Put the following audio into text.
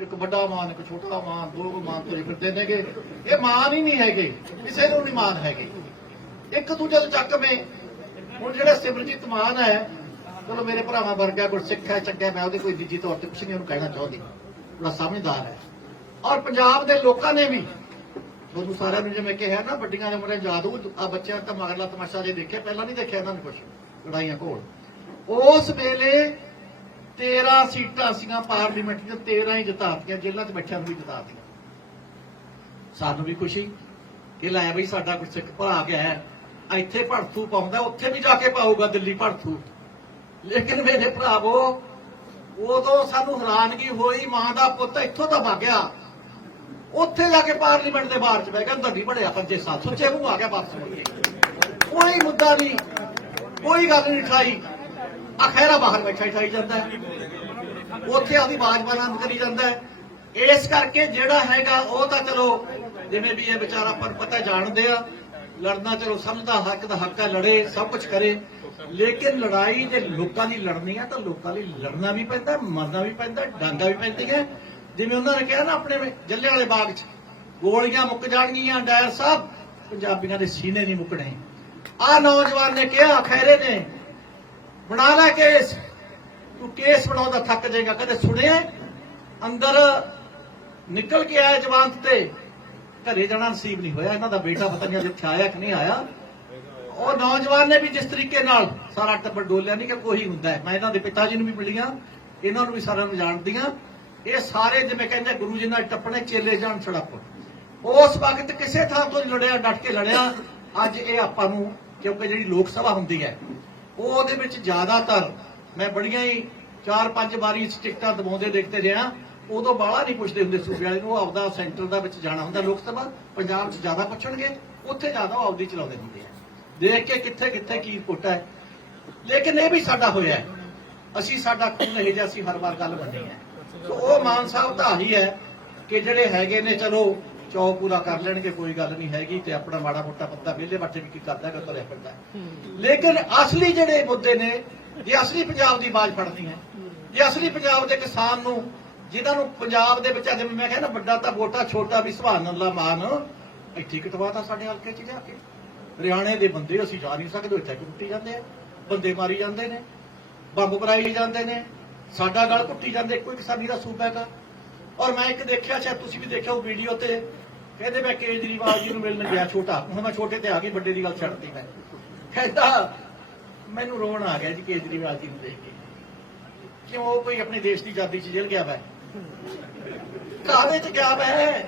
ਇੱਕ ਵੱਡਾ ਮਾਨ ਇੱਕ ਛੋਟਾ ਮਾਨ ਦੋ ਮਾਨ ਤੋਂ ਫਿਰਦੇ ਨੇਗੇ ਇਹ ਮਾਨ ਹੀ ਨਹੀਂ ਹੈਗੇ ਕਿਸੇ ਨੂੰ ਨਹੀਂ ਮਾਨ ਹੈਗੇ ਇੱਕ ਦੂਜੇ ਨੂੰ ਚੱਕਵੇਂ ਹੁਣ ਜਿਹੜਾ ਸਿਮਰਜੀਤ ਮਾਨ ਹੈ ਚਲੋ ਮੇਰੇ ਭਰਾਵਾਂ ਵਰਗਾ ਕੋਈ ਸਿੱਖ ਹੈ ਮੈਂ ਉਹਦੇ ਕੋਈ ਦੀਜੀ ਤੌਰ ਤੇ ਕੁਛ ਨਹੀਂ ਉਹਨੂੰ ਕਹਿਣਾ ਚਾਹੁੰਦੀ ਬੜਾ ਸਮਝਦਾਰ ਹੈ ਔਰ ਪੰਜਾਬ ਦੇ ਲੋਕਾਂ ਨੇ ਵੀ ਤੁਹਾਨੂੰ ਸਾਰਿਆਂ ਨੂੰ ਜਿਵੇਂ ਕਿਹਾ ਨਾ ਵੱਡੀਆਂ ਦੇ ਮੁੰਡੇ ਜਾਦੂ ਆ ਬੱਚਿਆਂ ਤਾਂ ਮਗਰਲਾ ਤਮਾਸ਼ਾ ਜੇ ਦੇਖਿਆ ਪਹਿਲਾਂ ਨਹੀਂ ਦੇਖਿਆ ਇਹਨਾਂ ਨੂੰ ਕੁਛ ਲੜਾਈਆਂ ਕੋਲ ਉਸ ਵੇਲੇ 13 ਸੀਟਾਂ ਸੀਗਾ ਪਾਰਲੀਮੈਂਟ ਚ 13 ਹੀ ਜਿਤਾਤੀਆਂ ਜੇਲ੍ਹਾਂ 'ਚ ਬੈਠਿਆਂ ਨੂੰ ਵੀ ਜਿਤਾਤੀਆਂ ਸਾਨੂੰ ਵੀ ਖੁਸ਼ੀ ਕਿ ਲੈ ਬਈ ਸਾਡਾ ਕੁਛ ਸਿੱਖ ਭਰਾ ਗਿਆ ਹੈ ਇੱਥੇ ਭੜਥੂ ਪਾਉਂਦਾ ਉੱਥੇ ਵੀ ਜਾ ਕੇ ਪਾਊਗਾ ਦਿੱਲੀ ਭੜਥੂ ਲੇਕਿਨ ਮੇਰੇ ਭਰਾਵੋ ਉਦੋਂ ਸਾਨੂੰ ਹੈਰਾਨਗੀ ਹੋਈ ਮਾਂ ਦਾ ਪੁੱਤ ਇੱਥੋਂ ਤਾਂ ਭਾਗਿਆ ਉੱਥੇ ਜਾ ਕੇ ਪਾਰਲੀਮੈਂਟ ਦੇ ਬਾਹਰ ਚ ਬਹਿ ਗਿਆ ਅੰਦਰ ਨਹੀਂ ਬੜਿਆ ਪੰਜੇ ਸਾਥ ਸੁੱਚੇ ਮੂੰਹ ਆ ਗਿਆ ਵਾਪਸ ਕੋਈ ਮੁੱਦਾ ਨਹੀਂ ਕੋਈ ਗੱਲ ਨਹੀਂ ਠਾਈ ਖੈਰਾ ਬਾਹਰ ਬੈਠਾ ਠਾਈ ਜਾਂਦਾ ਉੱਥੇ ਉੱਥੇ ਆਪਣੀ ਆਵਾਜ਼ ਬੁਲੰਦ ਕਰੀ ਜਾਂਦਾ ਹੈ ਇਸ ਕਰਕੇ ਜਿਹੜਾ ਹੈਗਾ ਉਹ ਤਾਂ ਚਲੋ ਜਿਵੇਂ ਵੀ ਇਹ ਵਿਚਾਰਾ ਪਰ ਪਤਾ ਜਾਣਦੇ ਆ ਲੜਨਾ ਚਲੋ ਸਮਝਦਾ ਹੱਕ ਦਾ ਹੱਕਾ ਲੜੇ ਸਭ ਕੁਝ ਕਰੇ ਲੇਕਿਨ ਲੜਾਈ ਜੇ ਲੋਕਾਂ ਦੀ ਲੜਨੀ ਆ ਤਾਂ ਲੋਕਾਂ ਲਈ ਲੜਨਾ ਵੀ ਪੈਂਦਾ ਮਰਨਾ ਵੀ ਪੈਂਦਾ ਡਾਂਗਾ ਵੀ ਪੈਂਦੀ ਹੈ ਜਿਵੇਂ ਉਹਨਾਂ ਨੇ ਕਿਹਾ ਨਾ ਆਪਣੇ ਜੱਲੇ ਵਾਲੇ ਬਾਗ 'ਚ ਗੋਲੀਆਂ ਮੁੱਕ ਜਾਣਗੀਆਂ ਡਾਇਰ ਸਾਹਿਬ ਪੰਜਾਬੀਆਂ ਦੇ ਸੀਨੇ ਨਹੀਂ ਮੁੱਕਣੇ ਆ ਨੌਜਵਾਨ ਨੇ ਕਿਹਾ ਖੈਰੇ ਨੇ ਬਣਾ ਲੈ ਕੇਸ ਤੂੰ ਕੇਸ ਬਣਾਉਂਦਾ ਥੱਕ ਜਾਏਗਾ ਕਦੇ ਸੁਣਿਆ ਅੰਦਰ ਨਿਕਲ ਕੇ ਆਇਆ ਜਵਾਨ ਤੇ ਘਰੇ ਜਾਣਾ ਨਸੀਬ ਨਹੀਂ ਹੋਇਆ ਇਹਨਾਂ ਦਾ ਬੇਟਾ ਪਤਾ ਨਹੀਂ ਜਿੱਥੇ ਆਇਆ ਕਿ ਨਹੀਂ ਆਇਆ ਉਹ ਨੌਜਵਾਨ ਨੇ ਵੀ ਜਿਸ ਤਰੀਕੇ ਨਾਲ ਸਾਰਾ ਟੱਬਰ ਡੋਲਿਆ ਨਹੀਂ ਕਿ ਕੋਈ ਹੁੰਦਾ ਮੈਂ ਇਹਨਾਂ ਦੇ ਪਿਤਾ ਜੀ ਨੂੰ ਵੀ ਮਿਲੀਆਂ ਇਹਨਾਂ ਨੂੰ ਵੀ ਸਾਰਿਆਂ ਨੂੰ ਜਾਣਦੀਆਂ ਇਹ ਸਾਰੇ ਜਿਵੇਂ ਕਹਿੰਦੇ ਗੁਰੂ ਜੀ ਨਾਲ ਟੱਪਣੇ ਚੇਲੇ ਜਾਣ ਛੜਪ ਉਸ ਵਕਤ ਕਿਸੇ ਥਾਂ ਤੋਂ ਲੜਿਆ ਡਟ ਕੇ ਲੜਿਆ ਅੱਜ ਇਹ ਆਪਾਂ ਨੂੰ ਕਿਉਂਕਿ ਜਿਹੜੀ ਲੋਕ ਸਭਾ ਹੁੰਦੀ ਹੈ ਉਹ ਉਹਦੇ ਵਿੱਚ ਜ਼ਿਆਦਾਤਰ ਮੈਂ ਬੜੀਆਂ ਹੀ 4-5 ਵਾਰੀ ਟਿਕਟਾਂ ਦਬਾਉਂਦੇ ਦੇਖਦੇ ਰਿਹਾ ਉਦੋਂ ਬਾਹਲਾ ਨਹੀਂ ਪੁੱਛਦੇ ਹੁੰਦੇ ਸੂਬੇ ਵਾਲੇ ਨੂੰ ਆਪਦਾ ਸੈਂਟਰ ਦਾ ਵਿੱਚ ਜਾਣਾ ਹੁੰਦਾ ਲੋਕ ਸਭਾ ਪੰਜਾਬ 'ਚ ਜ਼ਿਆਦਾ ਪੁੱਛਣਗੇ ਉੱਥੇ ਜ਼ਿਆਦਾ ਉਹ ਆਪਦੀ ਚਲਾਉਂਦੇ ਹੁੰਦੇ ਆ ਦੇਖ ਕੇ ਕਿੱਥੇ ਕਿੱਥੇ ਕੀ ਫੋਟਾ ਹੈ ਲੇਕਿਨ ਇਹ ਵੀ ਸਾਡਾ ਹੋਇਆ ਅਸੀਂ ਸਾਡਾ ਖੂਨ ਇਹ ਜਿਹਾ ਅਸੀਂ ਹਰ ਵਾਰ ਗੱਲ ਬਣਦੀ ਹੈ ਸੋ ਉਹ ਮਾਨ ਸਾਹਿਬ ਤਾਂ ਹੀ ਹੈ ਕਿ ਜਿਹੜੇ ਹੈਗੇ ਨੇ ਚਲੋ ਚੌ ਪੂਰਾ ਕਰ ਲੈਣਗੇ ਕੋਈ ਗੱਲ ਨਹੀਂ ਹੈਗੀ ਤੇ ਆਪਣਾ ਮਾੜਾ ਮੋਟਾ ਪੱਤਾ ਵਿਹਲੇ ਬੱਟੇ ਵੀ ਕੀ ਕਰਦਾ ਹੈਗਾ ਤੁਰਿਆ ਫਿਰਦਾ ਲੇਕਿਨ ਅਸਲੀ ਜਿਹੜੇ ਮੁੱਦੇ ਨੇ ਇਹ ਅਸਲੀ ਪੰਜਾਬ ਦੀ ਬਾਜ ਫੜਨੀ ਹੈ ਇਹ ਅਸਲੀ ਪੰਜਾਬ ਦੇ ਕਿਸਾਨ ਨੂੰ ਜਿਨ੍ਹਾਂ ਨੂੰ ਪੰਜਾਬ ਦੇ ਵਿੱਚ ਅੱਜ ਮੈਂ ਕਹਿੰਦਾ ਵੱਡਾ ਤਾਂ ਵੋਟਾ ਛੋਟਾ ਵੀ ਸੁਭਾਨ ਅੱਲਾ ਮਾਨ ਇੱਥੇ ਕਟਵਾਤਾ ਸਾਡੇ ਹਲਕੇ 'ਚ ਜਾ ਕੇ ਹਰਿਆਣੇ ਦੇ ਬੰਦੇ ਅਸੀਂ ਜਾ ਨਹੀਂ ਸਕਦੇ ਇੱਥੇ ਕੁੱਟੀ ਜਾਂਦੇ ਆ ਬੰਦੇ ਮਾਰੀ ਜਾਂਦੇ ਨੇ ਬੰਬ ਪਰਾਈ ਜਾਂਦੇ ਨੇ ਸਾਡਾ ਗਲ ਕੁੱਟੀ ਜਾਂਦੇ ਕੋਈ ਕਿਸਾਨੀ ਦਾ ਸੂਬਾ ਹੈਗਾ ਔਰ ਮੈਂ ਇੱਕ ਦੇਖਿਆ ਚਾਹ ਤੁਸੀਂ ਵੀ ਦੇਖਿਆ ਉਹ ਵੀਡੀਓ ਤੇ ਕਹਿੰਦੇ ਮੈਂ ਕੇਜਰੀਵਾਲ ਜੀ ਨੂੰ ਮਿਲਣ ਗਿਆ ਛੋਟਾ ਹੁਣ ਮੈਂ ਛੋਟੇ ਤੇ ਆ ਗਈ ਵੱਡੇ ਦੀ ਗੱਲ ਛੱਡਤੀ ਮੈਂ ਕਹਿੰਦਾ ਮੈਨੂੰ ਰੋਣ ਆ ਗਿਆ ਜੀ ਕੇਜਰੀਵਾਲ ਜੀ ਨੂੰ ਦੇਖ ਕੇ ਕਿਉਂ ਉਹ ਕੋਈ ਆਪਣੇ ਦੇਸ਼ ਦੀ ਜਾਦੀ 'ਚ ਜਲ ਗਿਆ ਵਾ ਕਾਹਦੇ 'ਚ ਗਿਆ ਵਾ